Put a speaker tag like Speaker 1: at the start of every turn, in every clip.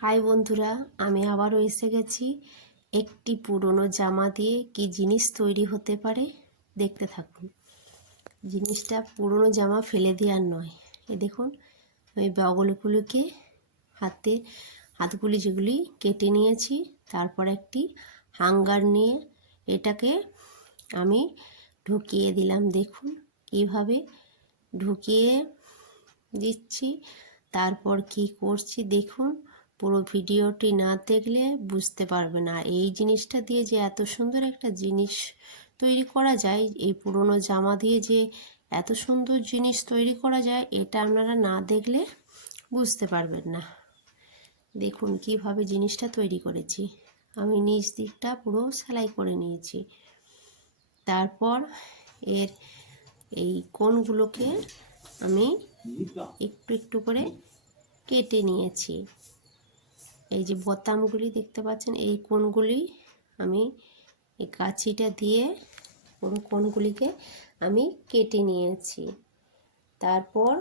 Speaker 1: High বন্ধুরা, আমি আবারও এসে গেছি একটি পুরনো জামা দিয়ে কি জিনিস তৈরি হতে পারে দেখতে থাকুন। জিনিসটা পুরনো জামা ফেলে দেওয়ার নয়। এ দেখুন, ওই বগলগুলোকে হাতে, হাতগুলি যেগুলি কেটে নিয়েছি, তারপর একটি হাঙ্গার নিয়ে এটাকে আমি ঢুকিয়ে দিলাম। দেখুন কীভাবে ঢুকিয়ে দিচ্ছি, তারপর কি করছি দেখুন। পুরো ভিডিওটি না দেখলে বুঝতে পারবে না। এই জিনিসটা দিয়ে যে এত সুন্দর একটা জিনিস তৈরি করা যায়, এই পুরনো জামা দিয়ে যে এত সুন্দর জিনিস তৈরি করা যায়, এটা আপনারা না দেখলে বুঝতে পারবেন না। দেখুন কীভাবে জিনিসটা তৈরি করেছি। আমি নিচ দিকটা পুরো সেলাই করে নিয়েছি। তারপর এর এই কোণগুলোকে আমি একটু একটু করে কেটে নিয়েছি। এই যে বোতামগুলি দেখতে পাচ্ছেন, এই কোণগুলি আমি এই কাঁচিটা দিয়ে পুরো কোণগুলিকে আমি কেটে নিয়েছি। তারপর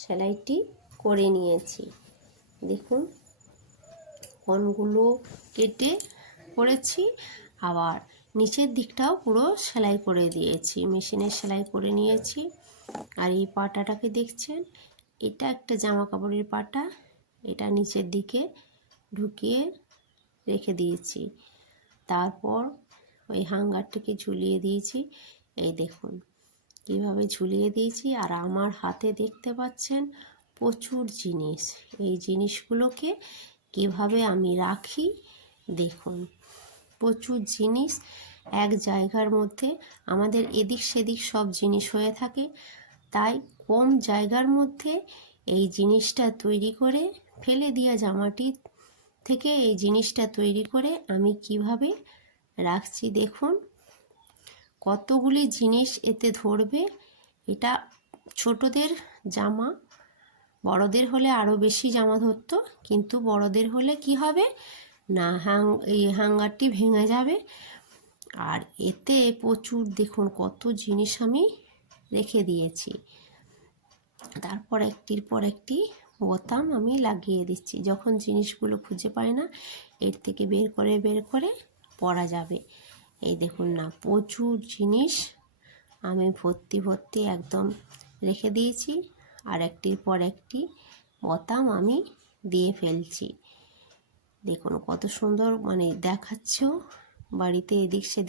Speaker 1: সেলাইটি করে নিয়েছি। দেখুন, কোণগুলো কেটে করেছি, আবার নিচের দিকটাও পুরো সেলাই করে দিয়েছি মেশিনে সেলাই করে নিয়েছি। আর এই পাটাটাকে দেখছেন, এটা একটা জামা কাপড়ের পাটা, এটা নিচের দিকে ঢুকিয়ে রেখে দিয়েছি। তারপর ওই হাঙ্গারটাকে ঝুলিয়ে দিয়েছি। এই দেখুন, কীভাবে ঝুলিয়ে দিয়েছি। আর আমার হাতে দেখতে পাচ্ছেন প্রচুর জিনিস। এই জিনিসগুলোকে কীভাবে আমি রাখি, দেখুন, প্রচুর জিনিস। এক জায়গার মধ্যে আমাদের এদিক সেদিক সব জিনিস হয়ে থাকে। তাই কম জায়গার মধ্যে এই জিনিসটা তৈরি করে ফেলে দেওয়া জামাটি থেকে এই জিনিসটা তৈরি করে আমি কীভাবে রাখছি দেখুন। কতগুলি জিনিস এতে ধরবে, এটা ছোটদের জামা, বড়দের হলে আরও বেশি জামা ধরতো, কিন্তু বড়দের হলে কি হবে? না, হাং, এই হাঙ্গারটি ভেঙে যাবে। আর এতে প্রচুর দেখুন কত জিনিস আমি রেখে দিয়েছি। তারপর একটির পর একটি বোতাম আমি লাগিয়ে দিচ্ছি। যখন জিনিসগুলো খুঁজে পাই না, এর থেকে বের করে বের করে পরা যাবে। এই দেখুন না, প্রচুর জিনিস আমি ভর্তি ভর্তি একদম রেখে দিয়েছি আর একটির পর একটি বোতাম আমি দিয়ে ফেলছি। দেখুন কত সুন্দর মানে দেখাচ্ছেও বাড়িতে এদিক সেদিক।